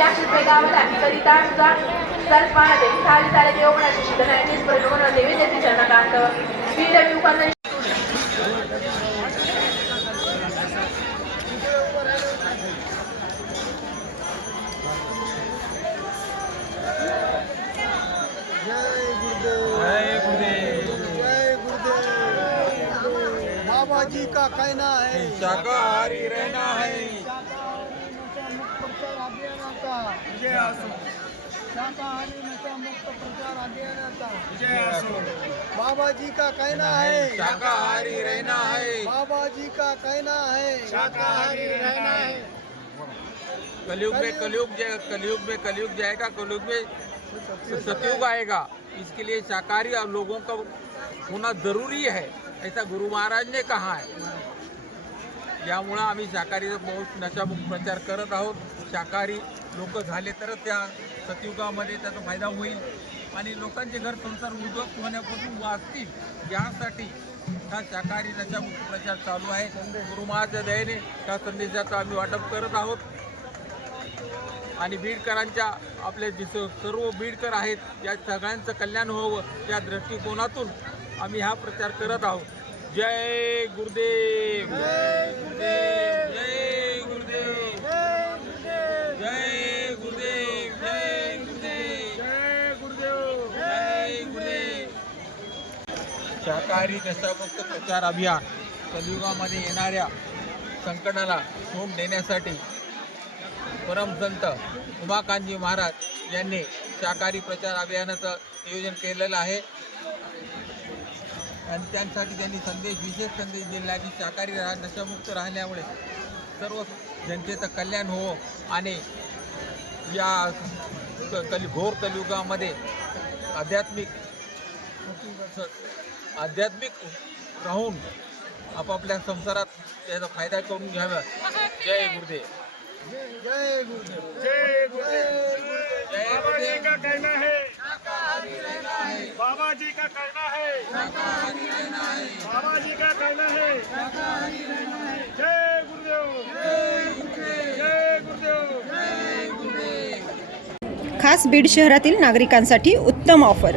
अक्षरपै गावाला करिता सुद्धा सरस पाहते खाली चाले देवगणाची शिकण्याची परिणाम देवी जय गुरुदेव जय गुरुदेव बाबा जी का कहना है? शाकाहारी रहना है। मुक्त प्रचार अभियानाचा विजय असो शाकाहारी नशा मुक्त प्रचार अभियानाचा विजय असो बाबा जी का कहना है. शाकाहारी रहना है. बाबा जी का कहना है. शाकाहारी रहना है. कलयुग में कलयुग जाए कलयुग में कलयुग जाएगा कलयुग में सतयुग आएगा। इसके लिए शाकाहारी और लोगों का होना ज़रूरी है। ऐसा गुरु महाराज ने कहा है। यामुळं आम्ही शाकाहारीचा बहुत नशामुक्त प्रचार करत आहोत. शाकाहारी लोक झाले तर त्या सतयुगामध्ये त्याचा फायदा होईल. आणि लोकांचे घर संसार उद्योग होण्यापासून वाचतील. यासाठी हा शाकाहारी नशामुक्त प्रचार चालू आहे. गुरु दयेने त्या संदेशाचं आम्ही वाटप करत आहोत. आणि बीडकरांच्या आपले जे सर्व बीडकर आहेत. या सगळ्यांचं कल्याण व्हावं या दृष्टिकोनातून आम्ही हा प्रचार करत आहोत. जय गुरुदेव! जय गुरुदेव जय गुरुदेव जय गुरुदेव जय गुरुदेव जय गुरुदेव जय गुरुदेव शाकाहारी नशामुक्त प्रचार अभियान कलियुगामध्ये येणाऱ्या संकटाला तोंड देण्यासाठी परमसंत उमाकांतजी महाराज यांनी शाकाहारी प्रचार अभियानाचं नियोजन केलेलं आहे. आणि त्यांसाठी त्यांनी संदेश विशेष संदेश दिला की शाकाहारी राह नशामुक्त राहिल्यामुळे सर्व जनतेचं कल्याण हो आणि या कल घोर कलियुगामध्ये आध्यात्मिक आध्यात्मिक राहून आपापल्या संसारात त्याचा फायदा करून घ्यावा. जय गुरुदेव. जय गुरुदेव जय बाबा जी गुरुदेव का कहना है बाबा जी का कहना है बाबा जी का कहना है जय गुरुदेव. जय गुरुदेव. खास बीड शहरातील नागरिकांसाठी उत्तम ऑफर.